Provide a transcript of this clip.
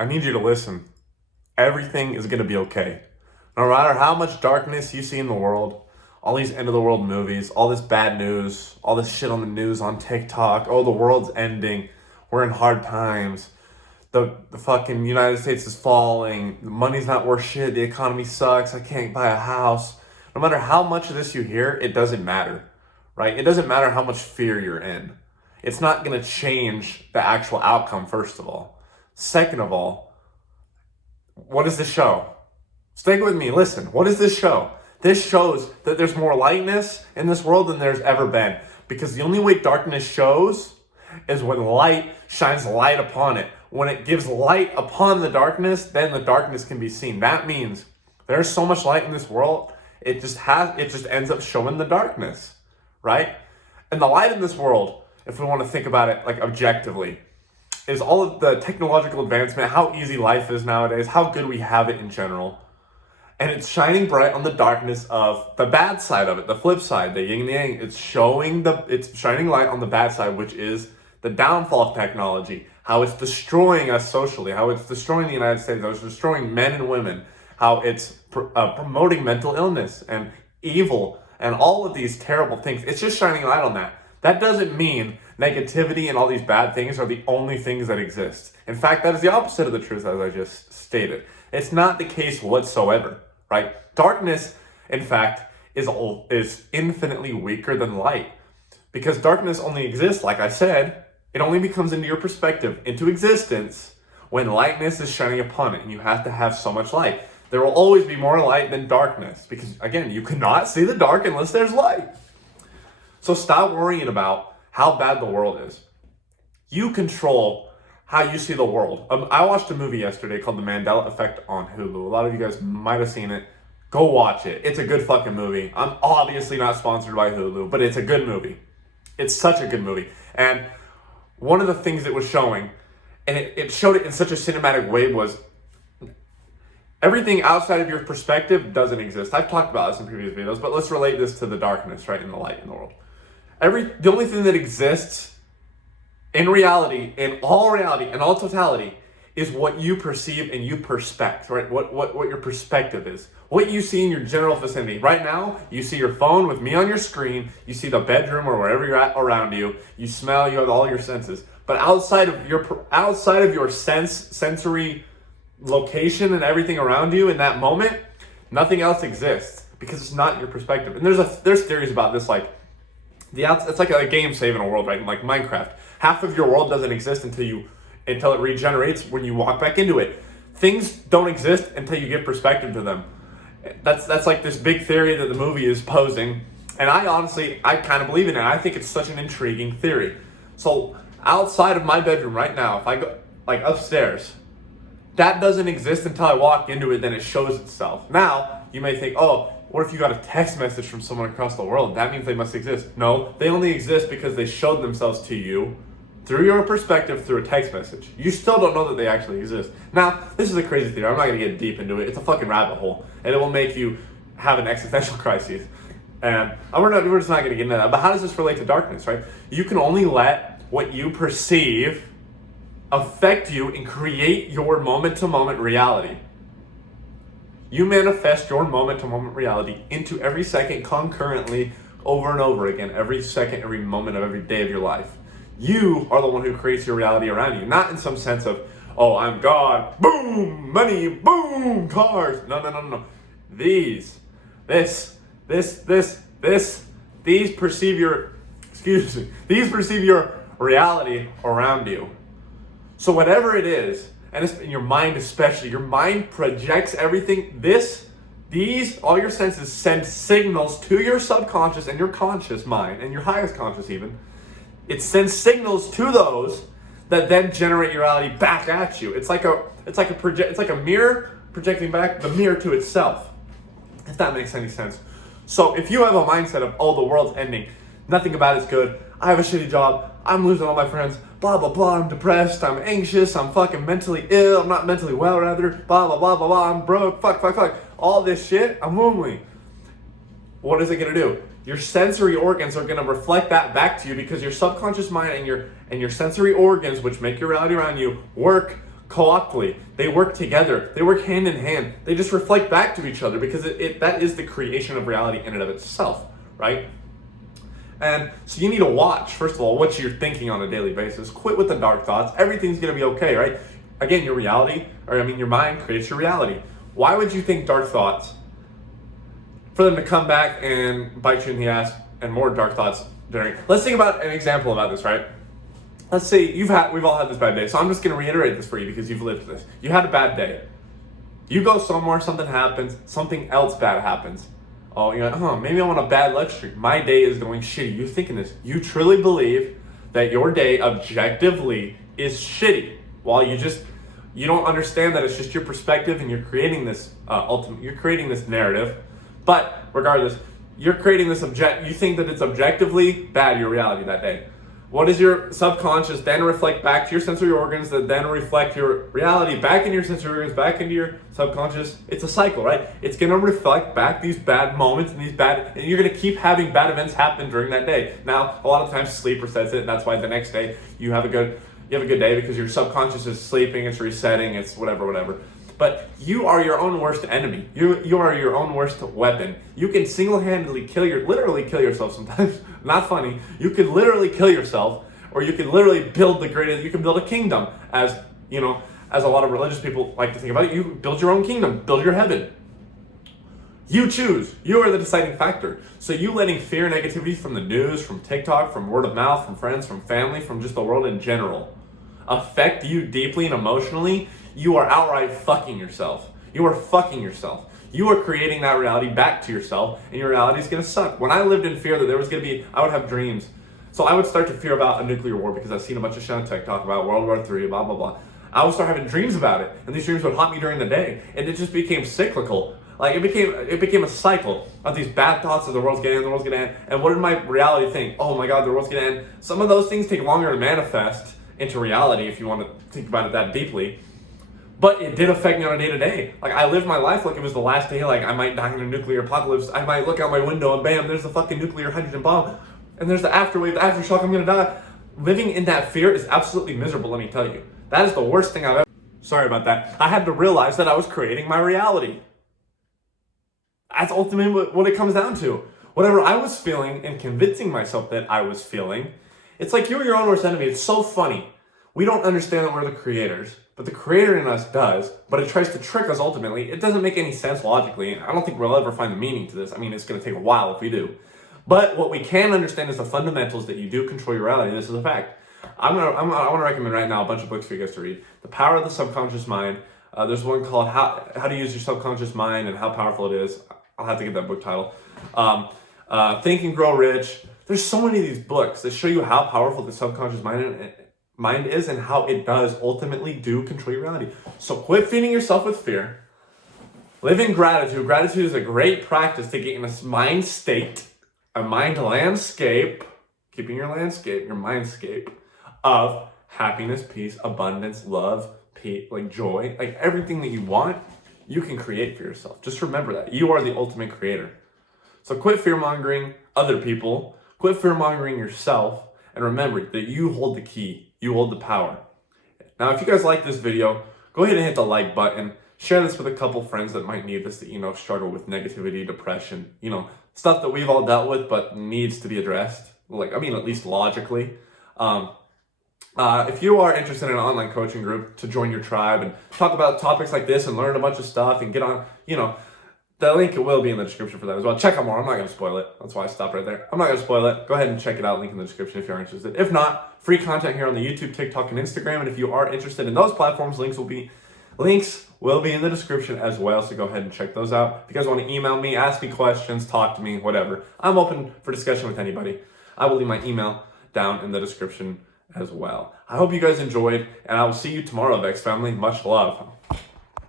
I need you to listen. Everything is going to be okay. No matter how much darkness you see in the world, all these end of the world movies, all this bad news, all this shit on the news on TikTok, oh, the world's ending, we're in hard times, the fucking United States is falling, the money's not worth shit, the economy sucks, I can't buy a house. No matter how much of this you hear, it doesn't matter, right? It doesn't matter how much fear you're in. It's not going to change the actual outcome, first of all. Second of all, what does this show? Stick with me, listen. What does this show? This shows that there's more lightness in this world than there's ever been. Because the only way darkness shows is when light shines light upon it. When it gives light upon the darkness, then the darkness can be seen. That means there's so much light in this world, it just ends up showing the darkness, right? And the light in this world, if we want to think about it like objectively, is all of the technological advancement, how easy life is nowadays, how good we have it in general. And it's shining bright on the darkness of the bad side of it, the flip side, the yin and yang. It's shining light on the bad side, which is the downfall of technology, how it's destroying us socially, how it's destroying the United States, how it's destroying men and women, how it's promoting mental illness and evil and all of these terrible things. It's just shining light on that. That doesn't mean negativity and all these bad things are the only things that exist. In fact, that is the opposite of the truth, as I just stated. It's not the case whatsoever, right? Darkness, in fact, is infinitely weaker than light. Because darkness only exists, like I said, it only becomes into your perspective, into existence, when lightness is shining upon it, and you have to have so much light. There will always be more light than darkness, because, again, you cannot see the dark unless there's light. So stop worrying about how bad the world is. You control how you see the world. I watched a movie yesterday called The Mandela Effect on Hulu. A lot of you guys might have seen it. Go watch it. It's a good fucking movie. I'm obviously not sponsored by Hulu, but it's a good movie. It's such a good movie. And one of the things it was showing, and it showed it in such a cinematic way, was everything outside of your perspective doesn't exist. I've talked about this in previous videos, but let's relate this to the darkness, right, and the light in the world. The only thing that exists in reality, in all totality, is what you perceive and you perspect, right? What your perspective is. What you see in your general vicinity. Right now, you see your phone with me on your screen, you see the bedroom or wherever you're at around you, you smell, you have all your senses. But outside of your sensory location and everything around you in that moment, nothing else exists because it's not your perspective. And there's theories about this, like it's like a game save in a world, right? Like Minecraft. Half of your world doesn't exist until it regenerates when you walk back into it. Things don't exist until you give perspective to them. That's like this big theory that the movie is posing. And I kind of believe in it. I think it's such an intriguing theory. So outside of my bedroom right now, if I go like upstairs, that doesn't exist until I walk into it, then it shows itself. Now, you may think, oh, what if you got a text message from someone across the world? That means they must exist. No, they only exist because they showed themselves to you through your perspective through a text message. You still don't know that they actually exist. Now, this is a crazy theory. I'm not going to get deep into it. It's a fucking rabbit hole, and it will make you have an existential crisis. And we're just not going to get into that. But how does this relate to darkness, right? You can only let what you perceive affect you and create your moment-to-moment reality. You manifest your moment-to-moment reality into every second concurrently over and over again, every second, every moment of every day of your life. You are the one who creates your reality around you, not in some sense of, oh, I'm God, boom, money, boom, cars. No. These perceive your reality around you. So whatever it is, and it's in your mind especially, your mind projects everything. All your senses send signals to your subconscious and your conscious mind, and your highest conscious even. It sends signals to those that then generate your reality back at you. It's like a mirror projecting back the mirror to itself, if that makes any sense. So if you have a mindset of, oh, the world's ending, nothing about it's good, I have a shitty job, I'm losing all my friends, blah, blah, blah, I'm depressed, I'm anxious, I'm fucking mentally ill, I'm not mentally well, rather, blah, blah, blah, blah, blah, I'm broke, fuck, all this shit, I'm lonely. What is it going to do? Your sensory organs are going to reflect that back to you because your subconscious mind and your sensory organs, which make your reality around you, work co-optally. They work together. They work hand in hand. They just reflect back to each other because that is the creation of reality in and of itself, right? And so you need to watch, first of all, what you're thinking on a daily basis. Quit with the dark thoughts. Everything's going to be okay, right? Again, your mind creates your reality. Why would you think dark thoughts for them to come back and bite you in the ass and more dark thoughts during? Let's think about an example about this, right? Let's say we've all had this bad day. So I'm just going to reiterate this for you because you've lived this. You had a bad day. You go somewhere, something happens, something else bad happens. Oh, you're like, maybe I'm on a bad luck streak. My day is going shitty. You thinking this. You truly believe that your day objectively is shitty. While you don't understand that it's just your perspective and you're creating this you're creating this narrative. But regardless, you're creating this you think that it's objectively bad, your reality that day. What does your subconscious then reflect back to your sensory organs that then reflect your reality back into your sensory organs, back into your subconscious? It's a cycle, right? It's going to reflect back these bad moments and and you're going to keep having bad events happen during that day. Now, a lot of times sleep resets it, and that's why the next day you have a good day because your subconscious is sleeping, it's resetting, it's whatever. But you are your own worst enemy. You are your own worst weapon. You can single-handedly literally kill yourself sometimes. Not funny. You can literally kill yourself, or you can literally build you can build a kingdom, as a lot of religious people like to think about it. You build your own kingdom, build your heaven. You choose. You are the deciding factor. So you letting fear and negativity from the news, from TikTok, from word of mouth, from friends, from family, from just the world in general affect you deeply and emotionally, you are outright fucking yourself. You are fucking yourself. You are creating that reality back to yourself, and your reality is going to suck. When I lived in fear that there was going to be, I would have dreams. So I would start to fear about a nuclear war because I've seen a bunch of shit on TikTok about World War III, blah, blah, blah. I would start having dreams about it, and these dreams would haunt me during the day, and it just became cyclical. Like it became a cycle of these bad thoughts of the world's gonna end, and what did my reality think? Oh my God, the world's gonna end. Some of those things take longer to manifest into reality if you want to think about it that deeply. But it did affect me on a day-to-day. Like, I lived my life like it was the last day, like I might die in a nuclear apocalypse. I might look out my window and bam, there's the fucking nuclear hydrogen bomb. And there's the afterwave, the aftershock, I'm gonna die. Living in that fear is absolutely miserable, let me tell you. That is the worst thing I've ever... Sorry about that. I had to realize that I was creating my reality. That's ultimately what it comes down to. Whatever I was feeling and convincing myself that I was feeling, it's like you're your own worst enemy. It's so funny. We don't understand that we're the creators, but the creator in us does, but it tries to trick us ultimately. It doesn't make any sense logically. I don't think we'll ever find the meaning to this. I mean, it's going to take a while if we do. But what we can understand is the fundamentals that you do control your reality. This is a fact. I want to recommend right now a bunch of books for you guys to read. The Power of the Subconscious Mind. There's one called How to Use Your Subconscious Mind and How Powerful It Is. I'll have to get that book title. Think and Grow Rich. There's so many of these books that show you how powerful the subconscious mind is and how it does ultimately do control your reality. So quit feeding yourself with fear. Live in gratitude. Gratitude is a great practice to get in a mind state, a mind landscape, keeping your mindscape of happiness, peace, abundance, love, peace, like joy, like everything that you want, you can create for yourself. Just remember that. You are the ultimate creator. So quit fear-mongering other people, quit fear-mongering yourself, and remember that you hold the key. You hold the power. Now, if you guys like this video, go ahead and hit the like button. Share this with a couple friends that might need this, that, struggle with negativity, depression, stuff that we've all dealt with but needs to be addressed. At least logically. If you are interested in an online coaching group to join your tribe and talk about topics like this and learn a bunch of stuff and get on, the link will be in the description for that as well. Check out more. I'm not going to spoil it. That's why I stopped right there. I'm not going to spoil it. Go ahead and check it out. Link in the description if you're interested. If not, free content here on the YouTube, TikTok, and Instagram. And if you are interested in those platforms, links will be in the description as well. So go ahead and check those out. If you guys want to email me, ask me questions, talk to me, whatever, I'm open for discussion with anybody. I will leave my email down in the description as well. I hope you guys enjoyed, and I will see you tomorrow, VEXED family. Much love.